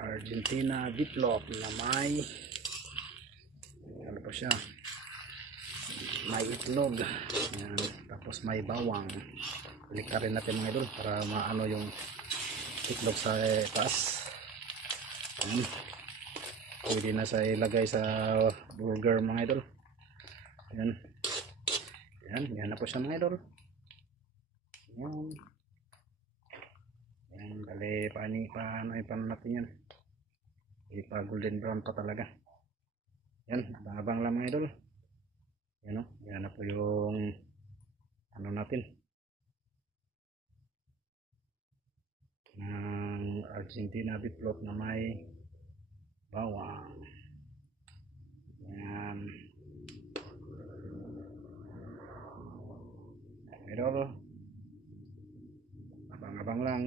Argentina bitlop na may ano po siya, may itlog. Ayan. Tapos may bawang. Likarin natin mga idol para maano yung itlog sa taas. Ayan. Pwede na sa ilagay sa burger mga idol. Ayan. Ayan. Ayan na po siya mga idol. Ayan. Ayan. Bali paano natin yan. Ipa golden brown pa talaga. Ayan. Abang-abang lang mga idol. Ayan o. Ayan na po yung ano natin. Ng Argentina bitlop na may bawang. Ayan. Idol. Abang-abang lang.